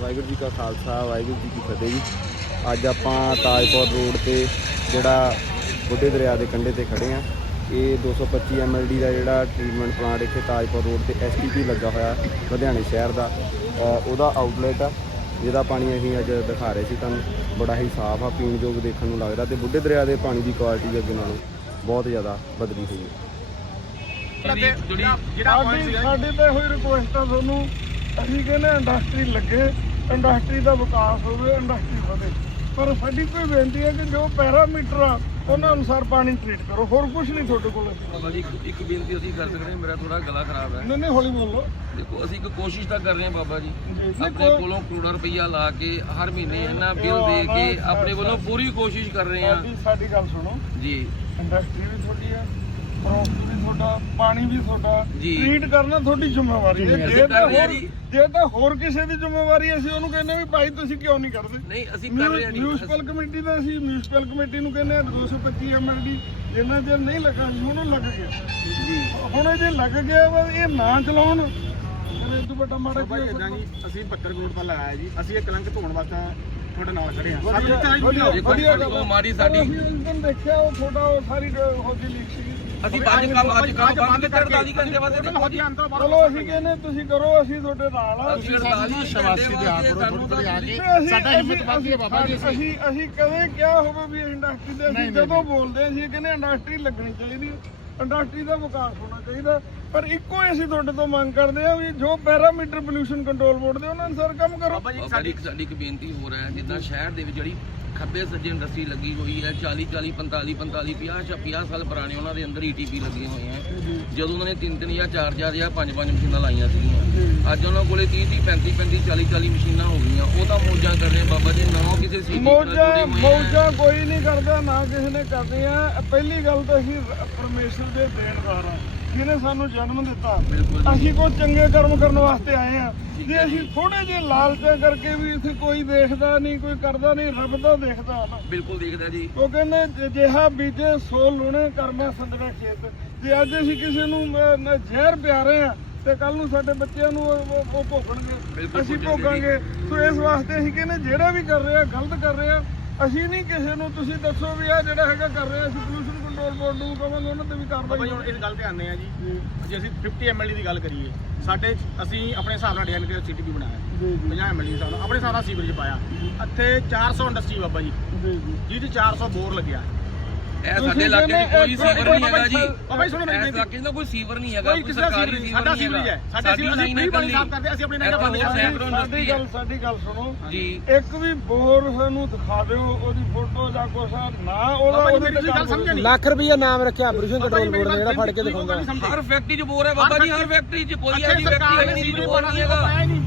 ਵਾਹਿਗੁਰੂ ਜੀ ਕਾ ਖਾਲਸਾ ਵਾਹਿਗੁਰੂ ਜੀ ਕੀ ਫਤਿਹ ਜੀ। ਅੱਜ ਆਪਾਂ ਤਾਜਪੁਰ ਰੋਡ ਤੇ ਜਿਹੜਾ ਬੁੱਢੇ ਦਰਿਆ ਦੇ ਕੰਢੇ ਤੇ ਖੜੇ ਆ ਇਹ 225 ਐਮਐਲਡੀ ਦਾ ਜਿਹੜਾ ਟ੍ਰੀਟਮੈਂਟ ਪਲਾਂਟ ਇੱਥੇ ਤਾਜਪੁਰ ਰੋਡ ਤੇ ਐਸਟੀਪੀ ਲੱਗਾ ਹੋਇਆ ਲੁਧਿਆਣੇ ਸ਼ਹਿਰ ਦਾ। ਉਹਦਾ ਆਊਟਲੈਟ ਆ ਜਿਹਦਾ ਪਾਣੀ ਅਸੀਂ ਅੱਜ ਦਿਖਾ ਰਹੇ ਸੀ ਤੁਹਾਨੂੰ। ਬੜਾ ਹੀ ਸਾਫ਼ ਆ ਪੀਣ ਯੋਗ ਦੇਖਣ ਨੂੰ ਲੱਗਦਾ ਤੇ ਬੁੱਢੇ ਦਰਿਆ ਦੇ ਪਾਣੀ ਦੀ ਕੁਆਲਿਟੀ ਅੱਗੇ ਨਾਲੋਂ ਬਹੁਤ ਜ਼ਿਆਦਾ ਬਦਲੀ ਹੋਈ ਹੈ। ਸਾਡੀ ਤਾਂ ਇਹੋ ਰਿਕੁਐਸਟ ਆ ਤੁਹਾਨੂੰ। ਅਸੀਂ ਕਹਿੰਦੇ ਇੰਡਸਟਰੀ ਲੱਗੇ। ਇੰਡਸਟਰੀ ਦਾ ਵਿਕਾਸ ਹੋਵੇ ਇੰਡਸਟਰੀ ਵਧੇ। ਪਰ ਸਾਡੀ ਕੋਈ ਬੇਨਤੀ ਹੈ ਕਿ ਜੋ ਪੈਰਾਮੀਟਰ ਆ ਉਹਨਾਂ ਅਨੁਸਾਰ ਪਾਣੀ ਟ੍ਰੀਟ ਕਰੋ। ਹੋਰ ਕੁਝ ਨਹੀਂ ਤੁਹਾਡੇ ਕੋਲ। ਬਾਬਾ ਜੀ ਇੱਕ- ਬੇਨਤੀ ਅਸੀਂ ਕਰ ਸਕਦੇ ਹਾਂ ਮੇਰਾ ਥੋੜਾ ਗਲਾ ਖਰਾਬ ਹੈ। ਨਹੀਂ ਨਹੀਂ ਹੌਲੀ ਬੋਲੋ। ਦੇਖੋ ਅਸੀਂ ਇੱਕ ਕੋਸ਼ਿਸ਼ ਤਾਂ ਕਰ ਰਹੇ ਹਾਂ ਬਾਬਾ ਜੀ। ਆਪਣੇ ਕੋਲੋਂ ਕਰੋੜਾਂ ਰੁਪਈਆ ਲਾ ਕੇ ਹਰ ਮਹੀਨੇ ਇਹਨਾਂ ਬਿੱਲ ਦੇ ਕੇ ਆਪਣੇ ਵੱਲੋਂ ਪੂਰੀ ਕੋਸ਼ਿਸ਼ ਕਰ ਰਹੇ ਹਾਂ। ਸਾਡੀ ਗੱਲ ਸੁਣੋ। ਜੀ। ਇੰਡਸਟਰੀ ਵੀ ਤੁਹਾਡੀ ਹੈ ਪ੍ਰੋਫਿਟ ਵੀ ਤੁਹਾਡਾ ਪਾਣੀ ਵੀ ਤੁਹਾਡਾ ਜੀ। ਟ੍ਰੀਟ ਕਰਨਾ ਤੁਹਾਡੀ ਜ਼ਿੰਮੇਵਾਰੀ ਹੈ ਜੇ ਕਰ ਤਾਂ ਰਹੇ ਹਾਂ ਹੋਰ ਜੀ। ਜੇ ਤਾਂ ਹੋਰ ਕਿਸੇ ਦੀ ਜ਼ਿੰਮੇਵਾਰੀ ਹੈ, ਅਸੀਂ ਉਹਨੂੰ ਕਹਿੰਦੇ ਵੀ ਭਾਈ ਤੁਸੀਂ ਕਿਉਂ ਨਹੀਂ ਕਰਦੇ ਨਹੀਂ ਅਸੀਂ ਕਰ ਰਹੇ ਹਾਂ ਜੀ ਮਿਊਨਿਸਪਲ ਕਮੇਟੀ ਦਾ ਅਸੀਂ ਮਿਊਨਿਸਪਲ ਕਮੇਟੀ ਨੂੰ ਕਹਿੰਦੇ ਆ 225 ਐਮਐਲਡੀ ਜਿੰਨਾ ਚਿਰ ਨਹੀਂ ਲੱਗਾ ਸੀ ਹੁਣ ਉਹ ਲੱਗ ਗਿਆ ਜੀ ਹੁਣ ਇਹ ਜੇ ਲੱਗ ਗਿਆ ਵਾ ਇਹ ਨਾ ਚਲਾਉਣ ਫਿਰ ਇਹ ਤੋਂ ਵੱਡਾ ਮਾੜਾ ਭਾਈ ਕੀ ਹੋ ਇਦਾਂ ਸਕਦਾ? ਜੀ ਅਸੀਂ 72 ਕਰੋੜ ਦਾ ਲਾਇਆ ਜੀ ਅਸੀਂ ਇਹ ਕਲੰਕ ਧੋਣ ਵਾਸਤੇ ਤੁਹਾਡੇ ਨਾਲ ਖੜੇ ਹਾਂ। ਵਧੀਆ- ਸਾਡੀ ਵਧੀਆ- ਦੇਖੋ ਵਧੀਆ ਸਾਡੀ ਗੱਲ ਆ। ਬਿਮਾਰੀ ਸਾਡੀ- ਅਸੀਂ ਉਸ ਦਿਨ ਦੇਖਿਆ ਉਹ ਤੁਹਾਡਾ ਉਹ ਸਾਰੀ ਹੋਦੀ ਲੀਕ ਸੀ ਅਸੀਂ ਪੰਜ ਕੰਮ ਅੱਜ ਕੰਮ ਬੰਦ ਕਰ 48 ਘੰਟੇ ਵਾਸਤੇ ਦੇਖੋ ਜੀ। ਅੰਦਰ ਬਾਹਰ ਚਲੋ ਅਸੀਂ ਕਹਿੰਦੇ ਤੁਸੀਂ ਕਰੋ ਅਸੀਂ ਤੁਹਾਡੇ ਨਾਲ ਆ। ਅਸੀਂ 48 ਘੰਟੇ ਵਾਸਤੇ ਸਾਨੂੰ ਤਾਂ ਸਾਡਾ ਹਿੰਮਤ ਵੱਧਦੀ ਹੈ ਬਾਬਾ ਜੀ ਅਸੀਂ ਅਸੀਂ ਕਦੇ ਕਿਹਾ ਹੋਵੇ ਵੀ ਇੰਡਸਟਰੀ ਦੇ ਅਸੀਂ ਜਦੋਂ ਬੋਲਦੇ ਹਾਂ, ਅਸੀਂ ਕਹਿੰਦੇ ਇੰਡਸਟਰੀ ਲੱਗਣੀ ਚਾਹੀਦੀ ਹੈ ਇੰਡਸਟਰੀ ਦਾ ਵਿਕਾਸ ਹੋਣਾ ਚਾਹੀਦਾ। ਪਰ ਇੱਕੋ ਹੀ ਅਸੀਂ ਤੁਹਾਡੇ ਤੋਂ ਮੰਗ ਕਰਦੇ ਆ ਵੀ ਜੋ ਪੈਰਾਮੀਟਰ ਪੋਲੂਸ਼ਨ ਕੰਟਰੋਲ ਬੋਰਡ ਦੇ ਉਹਨਾਂ ਅਨੁਸਾਰ ਕੰਮ ਕਰੋ। ਬਾਬਾ ਜੀ ਸਾਡੀ ਸਾਡੀ ਇੱਕ ਬੇਨਤੀ ਹੋ ਰਿਹਾ ਹੈ ਜਿੱਦਾਂ ਸ਼ਹਿਰ ਦੇ ਵਿੱਚ ਜਿਹੜੀ ਖੱਬੇ ਸੱਜੇ ਇੰਡਸਟਰੀ ਲੱਗੀ ਹੋਈ ਹੈ 40 40 45 45 50 50 ਸਾਲ ਪੁਰਾਣੇ ਉਹਨਾਂ ਦੇ ਅੰਦਰ ਈਟੀਪੀ ਲੱਗੀਆਂ ਹੋਈਆਂ। ਜਦੋਂ ਉਹਨਾਂ ਨੇ ਤਿੰਨ ਤਿੰਨ ਜਾਂ ਚਾਰ ਚਾਰ ਜਾਂ ਪੰਜ ਪੰਜ ਮਸ਼ੀਨਾਂ ਲਾਈਆਂ ਸੀਗੀਆਂ। ਅੱਜ ਉਹਨਾਂ ਕੋਲੇ 30 30 35 35 40 40 ਮਸ਼ੀਨਾਂ ਹੋ ਗਈਆਂ। ਉਹ ਤਾਂ ਮੌਜਾਂ ਕਰ ਰਹੇ ਬਾਬਾ ਜੀ ਨਾ ਕਿਸੇ ਸੀ ਮੌਜਾਂ ਮੌਜਾਂ ਕੋਈ ਨਹੀਂ ਕਰਦਾ ਨਾ ਕਿਸੇ ਨੇ ਕਰਦੀਆਂ ਪਹਿਲੀ ਗੱਲ ਤਾਂ ਅਸੀਂ ਪਰਮੇਸ਼ਰ ਦੇ ਦੇਣਦਾਰ ਆ। ਜਿਹਨੇ ਸਾਨੂੰ ਜਨਮ ਦਿੱਤਾ? ਅਸੀਂ ਕੋਈ ਚੰਗੇ ਕਰਮ ਕਰਨ ਵਾਸਤੇ ਆਏ ਆ। ਜੇ ਅਸੀਂ ਥੋੜੇ ਜਿਹੇ ਲਾਲਚਾਂ ਕਰਕੇ ਵੀ ਇੱਥੇ ਕੋਈ ਦੇਖਦਾ ਨਹੀਂ ਕੋਈ ਕਰਦਾ ਨਹੀਂ ਰੱਬ ਤਾਂ ਦੇਖਦਾ ਨਾ। ਬਿਲਕੁਲ ਦੇਖਦਾ ਜੀ। ਉਹ ਕਹਿੰਦੇ ਜਿਹਾ ਬੀਜੇ ਸੋ ਲੁਣੇ ਕਰਮਾ ਸੰਦੜਾ ਖੇਤ। ਜੇ ਅੱਜ ਅਸੀਂ ਕਿਸੇ ਨੂੰ ਨ- ਜ਼ਹਿਰ ਪਿਆਰੇ ਆ ਤੇ ਕੱਲ ਨੂੰ ਸਾਡੇ ਬੱਚਿਆਂ ਨੂੰ ਉਹ ਭੋਗਣਗੇ। ਅਸੀਂ। ਭੋਗਾਂਗੇ। ਸੋ ਇਸ ਵਾਸਤੇ ਅਸੀਂ ਕਹਿੰਦੇ ਜਿਹੜਾ ਵੀ ਕਰ ਰਿਹਾ ਗਲਤ ਕਰ ਰਿਹਾ ਅਸੀਂ ਨਹੀਂ ਕਿਸੇ ਨੂੰ ਤੁਸੀਂ ਦੱਸੋ ਵੀ ਆ ਜਿਹੜਾ ਹੈਗਾ ਕਰ ਰਿਹਾ ਅਸੀਂ ਪੋਲੂਸ਼ਨ ਕੰਟਰੋਲ ਬੋਰਡ ਨੂੰ ਕਹਾਂਗੇ ਉਹਨਾਂ ਤੇ ਵੀ ਬਾਬਾ ਕਾਰਵਾਈ ਜੀ ਹੁਣ ਇਸ ਗੱਲ ਤੇ ਆਉਂਦੇ ਆ ਜੀ। ਜੇ ਅਸੀਂ 50 ਐਮਐਲਡੀ ਦੀ ਗੱਲ ਕਰੀਏ ਸਾਡੇ ਅਸੀਂ ਆਪਣੇ ਹਿਸਾਬ ਨਾਲ ਡਿਜ਼ਾਈਨ ਕੇ ਸੀਟੀਪੀ ਬਣਾਇਆ। ਜੀ ਜੀ। 50 ਐਮਐਲਡੀ ਹਿਸਾਬ ਨਾਲ ਆਪਣੇ ਹਿਸਾਬ ਨਾਲ ਸੀਵਰੇਜ ਪਾਇਆ। ਇੱਥੇ 400 ਇੰਡਸਟਰੀ ਬਾਬਾ ਜੀ। ਜੀ ਜੀ। ਜਿਹਦੇ 400 ਬੋਰ ਲੱਗਿਆ। ਇਹ ਤੁਸੀਂ ਸਾਡੇ ਇਲਾਕੇ 'ਚ ਕਹਿੰਦੇ ਕੋਈ ਇੱਕ- ਸੀਵਰ ਨਹੀਂ ਹੈਗਾ ਜੀ। ਬਾਬਾ ਜੀ ਸੁਣੋ ਮੇਰੀ ਇਸ ਬੇਨਤੀ। ਇਲਾਕੇ 'ਚ ਤਾਂ ਕੋਈ ਸੀਵਰ ਨਹੀਂ ਹੈਗਾ ਕੋਈ ਕੋਈ ਕਿਸੇ ਦਾ ਸਰਕਾਰੀ ਸੀਵਰੇਜ ਸੀਵਰ ਸਾਡਾ ਨਹੀਂ ਸੀਵਰੇਜ ਹੈਗਾ। ਹੈ ਸਾਡੇ ਸਾਡੀ ਸੀਵਰੇਜ ਲਾਈਨ ਹੈ ਅਸੀਂ ਪਾਣੀ ਇਕੱਲੀ ਸਾਫ਼ ਕਰਦੇ ਅਸੀਂ ਆਪਣੇ ਨਾਲ ਇੱਥੋਂ ਪਾਣੀ ਸਾਫ਼ ਸੈਂਕੜੋਂ ਸਾਡੀ industry ਗੱਲ ਸਾਡੀ ਗੱਲ ਸੁਣੋ। ਜੀ। ਇੱਕ ਵੀ ਬੋਰ ਸਾਨੂੰ ਦਿਖਾ ਦਿਓ ਉਹਦੀ ਫੋਟੋ ਜਾਂ ਕੁਛ ਆ, ਨਾ ਉਹਦਾ ਬਾਬਾ ਜੀ ਉਹਦੇ ਮੇਰੀ ਤੇ ਗੱਲ ਸਮਝੇ ਨਹੀਂ। ਲੱਖ ਰੁਪਈਆ ਨਾਮ ਰੱਖਿਆ ਪੋਲੂਸ਼ਨ ਕੰਟਰੋਲ ਬੋਰਡ ਨੇ ਜਿਹੜਾ ਫੜ ਕੇ ਦਿਖਾਉਂਦਾ। ਹਰ ਫੈਕਟਰੀ 'ਚ ਬੋਰ ਹੈ ਬਾਬਾ ਜੀ ਹਰ ਫੈਕਟਰੀ 'ਚ ਕੋਈ ਐਸੀ ਫੈਕਟਰੀ ਨਹੀਂ ਬੋਰ ਨਹੀਂ ਹੈਗਾ।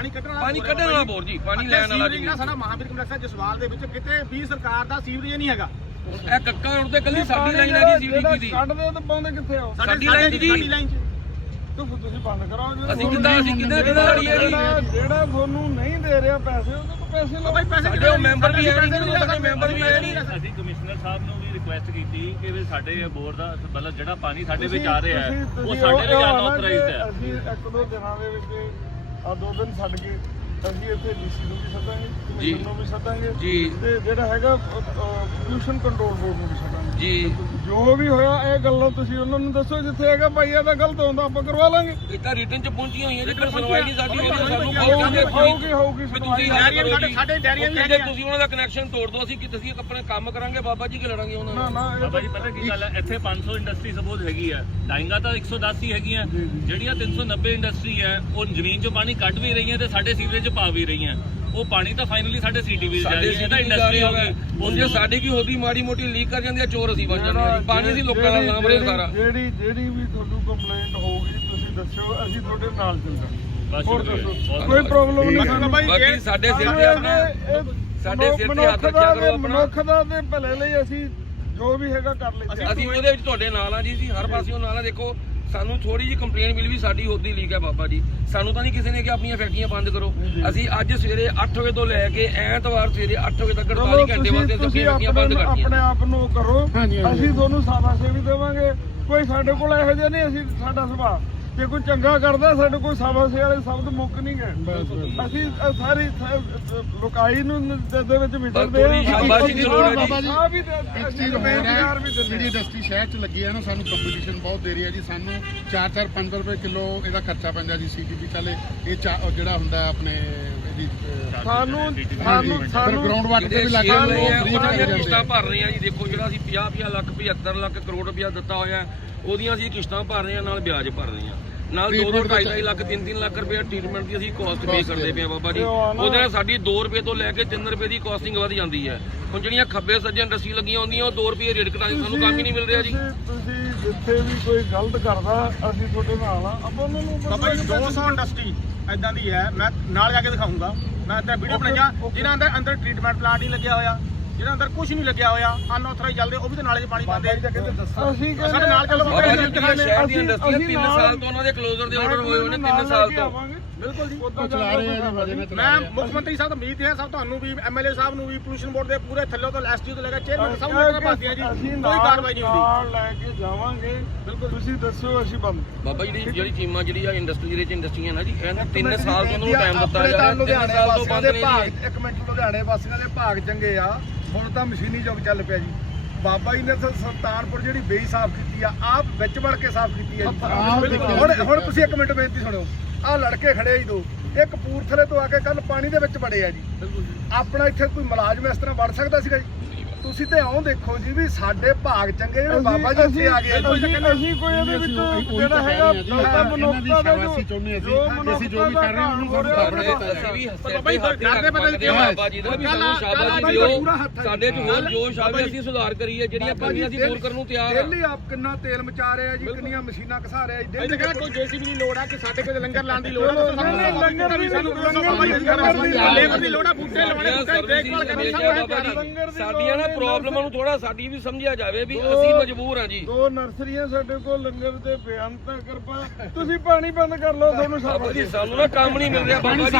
ਪਾਣੀ ਕੱਢਣ ਵਾਲਾ ਪਾਣੀ ਕੱਢਣ ਵਾਲਾ ਬੋਰ ਜੀ ਪਾਣੀ ਲੈਣ ਵਾਲਾ ਜੀ। ਸਾਡਾ ਮਹਾਵੀਰ ਕੰਪਲੈਕਸ ਹੈ ਜਸਵਾਲ ਦੇ ਵਿੱਚ ਕਿਤੇ ਵੀ ਸਰਕਾਰ ਦਾ ਸੀਵਰੇਜ ਨਹੀਂ ਹੈਗਾ। ਇਹ ਕੱਕਾ ਹੁਣ ਤੇ ਕੱਲੀ ਸਾਡੀ ਲਾਈਨ ਹੈਗੀ ਸੀਵਰੇਜ ਦੀ। ਕੱਢਦੇ ਆ ਤਾਂ ਪਾਉਂਦੇ ਕਿੱਥੇ ਹੋ ਸਾਡੀ ਲਾਈਨ ਜੀ। ਸਾਡੀ ਲਾਈਨ 'ਚ। ਤੂੰ ਤੁਸੀਂ ਬੰਦ ਕਰਾਓ ਜਿਹੜਾ ਅਸੀਂ ਕਿੱਦਾਂ- ਅਸੀਂ ਕਿੱਦਾਂ ਕਿੱਦਾਂ ਲੜੀਏ ਜੀ? ਜਿਹੜਾ- ਤੁਹਾਨੂੰ ਨਹੀਂ ਦੇ ਰਿਹਾ ਪੈਸੇ ਉਹਦੇ ਤੋਂ ਪੈਸੇ ਲਓ। ਜੀ ਪੈਸੇ ਸਾਡੇ ਉਹ ਮੈਂਬਰ ਵੀ ਹੈ ਨਹੀਂ ਸਾਡੇ ਮੈਂਬਰ ਵੀ ਹੈ ਨਹੀਂ ਅਸੀਂ ਕਮਿਸ਼ਨਰ ਸਾਹਿਬ ਨੂੰ ਵੀ ਰਿਕੁਐਸਟ ਕੀਤੀ ਕਿ ਵੀ ਸਾਡੇ ਬੋਰਡ ਦਾ ਮਤਲਬ ਜਿਹੜਾ ਪਾਣੀ ਸਾਡੇ ਵਿੱਚ ਆ ਰਿਹਾ ਹੈ ਉਹ ਸਾਡੇ ਲਈ ਕਿ ਹੈ। ਅਸੀਂ ਇੱਕ ਦੋ ਦਿਨਾਂ ਦੇ ਵਿੱਚ ਆ ਦੋ ਦਿਨ ਛੱਡ ਕੇ ਅਸੀਂ ਇੱਥੇ ਡੀਸੀ ਨੂੰ ਵੀ ਸੱਦਾਂਗੇ ਜੀ। ਕਮਿਸ਼ਨਰ ਨੂੰ ਵੀ ਸੱਦਾਂਗੇ ਜੀ। ਤੇ ਜਿਹੜਾ ਹੈਗਾ ਪੋਲੂਸ਼ਨ ਕੰਟਰੋਲ ਬੋਰਡ ਨੂੰ ਵੀ ਸੱਦਾਂਗੇ। ਜੀ। ਜੋ ਵੀ ਹੋਇਆ ਇਹ ਗੱਲਾਂ ਤੁਸੀਂ ਉਹਨਾਂ ਨੂੰ ਦੱਸੋ ਜਿੱਥੇ ਹੈਗਾ ਭਾਈ ਇਹਦਾ ਗਲਤ ਹੁੰਦਾ ਆਪਾਂ ਕਰਵਾ ਲਾਂਗੇ। ਇਹ ਤਾਂ ਰਿਟਰਨ 'ਚ ਪਹੁੰਚੀਆਂ ਹੋਈਆਂ ਜੀ ਪਰ ਸੁਣਵਾਈ ਨਹੀਂ ਸਾਡੀ ਹੋਈ ਸਾਨੂੰ ਹੋਊਗੀ ਕਾਲ ਕਹਿੰਦੇ ਹੋਊਗੀ ਹੋਊਗੀ ਵੀ ਸੁਣਵਾਈ। ਤੁਸੀਂ ਹੱਲ ਕਰੋ ਸਾਡੇ- ਜੀ ਸਾਡੇ ਡੈਰੀਆਂ ਵੀ ਉਹ ਕਹਿੰਦੇ ਹੈਗੀਆਂ। ਤੁਸੀਂ ਉਹਨਾਂ ਦਾ ਕਨੈਕਸ਼ਨ ਤੋੜ ਦਿਓ ਅਸੀਂ ਕਿ ਤੁਸੀਂ ਆਪਣਾ ਕੰਮ ਕਰਾਂਗੇ ਬਾਬਾ ਜੀ ਕਿ ਲੜਾਂਗੇ ਉਹਨਾਂ ਨਾ ਨਾਲ ਨਾ ਇਹ ਬਾਬਾ ਜੀ ਪਤਾ ਕੀ ਗੱਲ ਹੈ ਇੱਥੇ 500 ਇੰਡਸਟਰੀ ਸਪੋਜ਼ ਹੈਗੀ ਹੈ। ਡਾਇੰਗਾ ਤਾਂ 110 ਹੀ ਹੈਗੀਆਂ। ਜਿਹੜੀਆਂ 390 ਇੰਡਸਟਰੀ ਹੈ ਉਹ ਜ਼ਮੀਨ 'ਚੋਂ ਪਾਣੀ ਕੱਢ ਵੀ ਰਹੀਆਂ ਤੇ ਸਾਡੇ ਸੀਵਰੇਜ 'ਚ ਪਾ ਵੀ ਰਹੀਆਂ। ਉਹ ਪਾਣੀ ਤਾਂ ਫਾਈਨਲੀ ਸਾਡੇ ਸੀਟੀਵੀ ਜਾ ਸਾਡੇ ਰਹੀ ਹੈ ਇਹ ਤਾਂ ਇੰਡਸਟਰੀ ਹੋ ਗਈ। ਹੁਣ ਜੇ ਸਾਡੀ ਕੀ ਹੋਦੀ ਮਾੜੀ ਮੋਟੀ ਲੀਕ ਕਰ ਜਾਂਦੀ ਆ ਚੋਰ ਅਸੀਂ ਬਣ ਜਾਂਦੇ ਆ। ਜੀ ਪਾਣੀ ਅਸੀਂ ਲੋਕਾਂ ਦਾ ਨਾਮ ਰਿਹਾ ਸਾਰਾ। ਜਿਹੜੀ ਜਿਹੜੀ ਵੀ ਤੁਹਾਨੂੰ ਕੰਪਲੇਂਟ ਹੋਊਗੀ ਤੁਸੀਂ ਦੱਸਿਓ ਅਸੀਂ ਤੁਹਾਡੇ ਨਾਲ ਚੱਲਾਂਗੇ। ਹੋਰ ਦੱਸੋ। ਕੋਈ ਪ੍ਰੋਬਲਮ ਨਹੀਂ ਬਾਕੀ ਇਹ- ਸਾਡੇ ਸਿਰ ਤੇ ਆਪਣਾ ਸਾਡੇ ਸਿਰ ਤੇ ਹੱਥ ਰੱਖਿਆ ਕਰੋ ਆਪਣਾ। ਮਨੁੱਖ ਦਾ ਤੇ ਭਲੇ ਲਈ ਅਸੀਂ ਜੋ ਵੀ ਹੈਗਾ ਕਰ ਲੈਂਦੇ ਅਸੀਂ ਉਹਦੇ ਵਿੱਚ ਤੁਹਾਡੇ ਨਾਲ ਆ ਜੀ ਜੀ ਹਰ ਪਾਸਿਓਂ ਨਾਲ ਆ। ਦੇਖੋ ਸਾਨੂੰ ਥੋੜੀ ਜਿਹੀ ਕੰਪਲੇਂਟ ਮਿਲੀ ਵੀ ਸਾਡੀ ਹੋਦੀ ਲੀਕ ਹੈ ਬਾਬਾ ਜੀ। ਸਾਨੂੰ ਤਾਂ ਨਹੀਂ ਕਿਸੇ ਨੇ ਕਿ ਆਪਣੀਆਂ ਫੈਕਟਰੀਆਂ ਬੰਦ ਕਰੋ। ਅਸੀਂ ਅੱਜ ਸਵੇਰੇ 8 ਵਜੇ ਤੋਂ ਲੈ ਕੇ ਐਤਵਾਰ ਸਵੇਰੇ 8 ਵਜੇ ਤੱਕ 48 ਘੰਟੇ ਵਾਸਤੇ ਤੁਸੀਂ ਆਪਣੀਆਂ ਫੈਕਟਰੀਆਂ ਆਪਣੇ ਆਪਣੇ ਆਪ ਨੂੰ ਕਰੋ। ਅਸੀਂ ਤੁਹਾਨੂੰ ਸਾਬਾਸੇ ਵੀ ਦੇਵਾਂਗੇ। ਕੋਈ ਸਾਡੇ ਕੋਲ ਇਹੋ ਜਿਹਾ ਨਹੀਂ ਅਸੀਂ ਸਾਡਾ ਸੁਭਾਅ। ਜੇ ਕੋਈ ਚੰਗਾ ਕਰਦਾ ਸਾਡੇ ਕੋਈ ਸਾਵਾਸੇ ਵਾਲੇ ਸ਼ਬਦ ਮੁੱਕ ਨਹੀਂ ਗਏ। ਅਸੀਂ ਸਾਰੀ ਲੋਕਾਈ ਨੂੰ ਦੇ ਵਿੱਚ ਵਿਚਰਦੇ ਥੋੜ੍ਹੀ ਸ਼ਾਬਾਸ਼ੀ ਦੀ ਲੋੜ ਹੈ ਜੀ। ਆ ਵੀ ਦੇ- ਇੱਕ ਚੀਜ਼ ਅਸੀਂ ਹੋਰ ਹੈ ਰੁਜ਼ਗਾਰ ਵੀ ਦਿੰਦੇ ਜਿਹੜੀ ਇੰਡਸਟਰੀ ਸ਼ਹਿਰ ਚ ਲੱਗੀ ਹੈ ਨਾ ਸਾਨੂੰ ਕੰਪੀਟੀਸ਼ਨ ਬਹੁਤ ਦੇ ਰਹੀ ਹੈ ਜੀ। ਸਾਨੂੰ 4-4 5 ਰੁਪਏ ਕਿਲੋ ਇਹਦਾ ਖਰਚਾ ਪੈਂਦਾ ਜੀ ਸੀਟੀਪੀ ਚਾਲੇ ਇਹ ਜਿਹੜਾ ਹੁੰਦਾ ਆਪਣੇ ਸਾਨੂੰ ਸਾਨੂੰ ਸਾਨੂੰ ਗਰਾਊਂਡ ਵਾਟਰ ਤੇ ਵੀ ਲੱਗ ਆ ਆ ਉਹਨਾਂ ਦੀਆਂ ਚ ਕਿਸ਼ਤਾਂ ਜਾਂਦੇ ਭਰ ਰਹੇ ਆ ਜੀ। ਦੇਖੋ ਜਿਹੜਾ ਅਸੀਂ 50 50 ਲੱਖ 75 ਲੱਖ ਕਰੋੜ ਰੁਪਇਆ ਦਿੱਤਾ ਹੋਇਆ ਉਹਦੀਆਂ ਅਸੀਂ ਕਿਸ਼ਤਾਂ ਭਰ ਰਹੇ ਆ ਨਾਲ ਵਿਆਜ ਭਰ ਰਹੇ ਆ ਨਾਲ 2 2 Treatment ਦਾ 2.5 ਲੱਖ 3 3 ਲੱਖ ਰੁਪਏ ਟ੍ਰੀਟਮੈਂਟ ਦੀ ਅਸੀਂ ਕਾਸਟ ਪੇ ਕਰਦੇ ਪਏ ਆ ਬਾਬਾ ਜੀ। ਉਹਦੇ ਨਾਲ ਸਾਡੀ 2 ਰੁਪਏ ਤੋਂ ਲੈ ਕੇ 3 ਰੁਪਏ ਦੀ ਕਾਸਟਿੰਗ ਵਧ ਜਾਂਦੀ ਹੈ। ਹੁਣ ਜਿਹੜੀਆਂ ਖੱਬੇ ਸੱਜੇ ਇੰਡਸਟਰੀ ਲੱਗੀਆਂ ਹੁੰਦੀਆਂ ਉਹ 2 ਰੁਪਏ ਰੇਟ ਘਟਾ ਕੇ ਸਾਨੂੰ ਕੰਮ ਹੀ ਨਹੀਂ ਮਿਲ ਰਿਹਾ ਜੀ। ਤੁਸੀਂ- ਜਿੱਥੇ ਵੀ ਕੋਈ ਗਲਤ ਕਰਦਾ ਅਸੀਂ ਤੁਹਾਡੇ ਨਾਲ ਆ। ਆਪਾਂ ਉਹਨਾਂ ਨੂੰ ਬਾਬਾ ਜੀ 200 ਇੰਡਸਟਰੀ ਐਦਾਂ ਦੀ ਹੈ। ਮੈਂ ਨਾਲ ਜਾ ਕੇ ਦਿਖਾਉਂਗਾ। ਮੈਂ ਤਾਂ ਵੀਡੀਓ ਬਣਾਈਆਂ। ਜਿਹਨਾਂ ਅੰਦਰ ਅੰਦਰ ਟ੍ਰੀਟਮੈਂਟ ਪਲਾਂਟ ਨਹੀਂ ਲੱਗਿਆ ਹੋਇਆ। ਜਿਹਨਾਂ ਅੰਦਰ ਕੁਝ ਨਹੀਂ ਲੱਗਿਆ ਹੋਇਆ ਅਨਆਥੋਰਾਈਜ਼ ਚੱਲਦੇ ਉਹ ਵੀ ਤਾਂ ਨਾਲੇ 'ਚ ਪਾਣੀ ਪਾਉਂਦੇ। ਅਸੀਂ ਕਹਿੰਦੇ ਸਾਡੇ ਨਾਲ ਚੱਲੋ ਬਾਬਾ ਜੀ ਸ਼ਹਿਰ ਇੰਡਸਟਰੀਆਂ ਅਸੀਂ 3 ਨਾਲ- ਸਾਲ ਤੋਂ ਉਹਨਾਂ ਦੇ ਕਲੋਜ਼ਰ ਦੇ ਆਰਡਰ ਹੋਏ ਹੋਏ ਨੇ 3 ਸਾਲ ਤੋਂ। ਬਿਲਕੁਲ ਜੀ। ਉਹ ਚਲਾ ਰਹੇ ਆ ਮੈਂ ਮੁੱਖ ਮੰਤਰੀ ਸਾਹਿਬ ਤੋਂ ਉਮੀਦ ਹੈ ਸਭ ਤੁਹਾਨੂੰ ਵੀ ਐਮਐਲਏ ਸਾਹਿਬ ਨੂੰ ਵੀ ਪੋਲੂਸ਼ਨ ਬੋਰਡ ਦੇ ਪੂਰੇ ਥੱਲੇ ਤੋਂ ਐਸਟੀ ਤੋਂ ਲੈ ਕੇ ਚੇਅਰਮੈਨ ਸਭ ਨੂੰ ਕਿਹਾ ਪਾਉਂਦੇ ਆ ਜੀ। ਕੋਈ ਕਾਰਵਾਈ ਨਹੀਂ ਹੁੰਦੀ। ਲੈ ਕੇ ਜਾਵਾਂਗੇ। ਬਿਲਕੁਲ। ਤੁਸੀਂ ਦੱਸੋ ਅਸੀਂ ਬੰਦ। ਬਾਬਾ ਜੀ ਜਿਹੜੀ ਜਿਹੜੀ ਚੀਮਾ ਜਿਹੜੀ ਆ ਇੰਡਸਟਰੀ ਦੇ ਵਿੱਚ ਇੰਡਸਟਰੀਆਂ ਨਾ ਜੀ ਇਹਨਾਂ 3 ਸਾਲ ਤੋਂ ਉਹਨਾਂ ਨੂੰ ਟਾਈਮ ਦਿੱਤਾ ਜਾ ਰਿਹਾ 3 ਲੁਧਿਆਣੇ ਸਾਲ ਤੋਂ ਬੰਦ ਦੇ ਨਹੀਂ ਇੱਕ ਮਿੰਟ ਲੁਧਿਆਣੇ ਵਾਸੀਆਂ ਦੇ ਭਾਗ ਚੰਗੇ ਆ। ਹੁਣ ਤਾਂ ਮਸ਼ੀਨੀ ਯੁੱਗ ਚੱਲ ਪਿਆ ਜੀ। ਬਾਬਾ ਜੀ ਨੇ ਤਾਂ ਸੁਲਤਾਨਪੁਰ ਜਿਹੜੀ ਬੇਈ ਸਾਫ਼ ਕੀਤੀ ਆ ਆਪ ਵਿੱਚ ਵੜ ਕੇ ਸਾਫ਼ ਕੀਤੀ ਆ ਜੀ। ਹੁਣ ਹੁਣ ਤੁਸੀਂ ਇੱਕ ਮਿੰਟ ਬੇਨਤੀ ਸੁਣਿਓ ਆਹ ਲੜਕੇ ਖੜੇ ਆ ਜੀ ਦੋ। ਇਹ ਕਪੂਰਥਲੇ ਤੋਂ ਆ ਕੇ ਕੱਲ ਪਾਣੀ ਦੇ ਵਿੱਚ ਵੜੇ ਆ ਜੀ। ਆਪਣਾ ਇੱਥੇ ਕੋਈ ਮੁਲਾਜ਼ਮ ਇਸ ਤਰ੍ਹਾਂ ਵੜ ਸਕਦਾ ਸੀਗਾ ਜੀ? ਤੁਸੀਂ ਤੇ ਆਉਂ ਦੇਖੋ ਜੀ ਵੀ ਸਾਡੇ ਭਾਗ ਚੰਗੇ ਜਿਹੜੇ ਬਾਬਾ ਜੀ ਇੱਥੇ ਆ ਗਏ। ਆ ਜੀ। ਅਸੀਂ ਕੋਈ ਇਹਦੇ ਵਿੱਚ ਜਿਹੜਾ ਹੈਗਾ ਆਪਾਂ ਮਨੁੱਖਤਾ ਦਾ ਜੋ ਅਸੀਂ ਜੋ ਵੀ ਕਰ ਰਹੇ ਹਾਂ ਉਹਨੂੰ ਸਾਨੂੰ ਖਬਰ ਅਸੀਂ ਵੀ ਬਾਬਾ ਜੀ, ਡਰਦੇ ਪਤਾ ਨਹੀਂ ਹਾਂ। ਬਾਬਾ ਜੀ ਦਾ ਵੀ ਸਾਨੂੰ ਸ਼ਾਬਾਸ਼ ਦਿਓ। ਸਾਡੇ 'ਚ ਹੋਰ ਜੋਸ਼ ਆਵੇ ਅਸੀਂ ਸੁਧਾਰ ਕਰੀਏ ਜਿਹੜੀਆਂ ਕਮੀਆਂ ਅਸੀਂ ਦੂਰ ਕਰਨ ਨੂੰ ਤਿਆਰ ਹਾਂ ਦਿੱਲੀ ਆਪ ਕਿੰਨਾ ਤੇਲ ਮਚਾ ਰਿਹਾ ਜੀ ਕਿੰਨੀਆਂ ਮਸ਼ੀਨਾਂ ਘਸਾ ਰਿਹਾ ਜੀ। ਦਿੱਲੀ ਕਹਿੰਦਾ ਕੋਈ ਜੇਸੀਬੀ ਦੀ ਲੋੜ ਆ ਕਿ ਸਾਡੇ ਕੋਲ ਲੰਗਰ ਲਾਉਣ ਦੀ ਲੋੜ ਆ ਤੁਸੀਂ ਨਹੀਂ, ਨਹੀਂ, ਲੰਗਰ ਵੀ ਸਾਨੂੰ ਲੰਗਰ ਬਾਬਾ ਜੀ ਲੰਗਰ ਦੀ- ਲੋੜ ਆ। ਬੂਟੇ ਲਾਉਣੇ ਬੂਟੇ ਦੀ ਦੇਖਭਾਲ ਕਰਨੀ ਸਭ ਸਾਡੀਆਂ ਨਾ ਪ੍ਰੋਬਲਮਾਂ ਨੂੰ ਥੋੜਾ ਸਾਡੀ ਵੀ ਸਮਝਿਆ ਜਾਵੇ ਵੀ ਅਸੀਂ ਮਜਬੂਰ ਹਾਂ ਜੀ। ਦੋ ਨਰਸਰੀਆਂ ਸਾਡੇ ਕੋਲ ਲੰਗਰ ਦੇ ਬਿਆਨ ਤਾਂ ਕਿਰਪਾ। ਤੁਸੀਂ ਪਾਣੀ ਬੰਦ ਕਰ ਲਓ ਤੁਹਾਨੂੰ ਸਾਨੂੰ ਨਾ ਕੰਮ ਨਹੀਂ ਮਿਲ ਰਿਹਾ ਬਾਬਾ ਜੀ।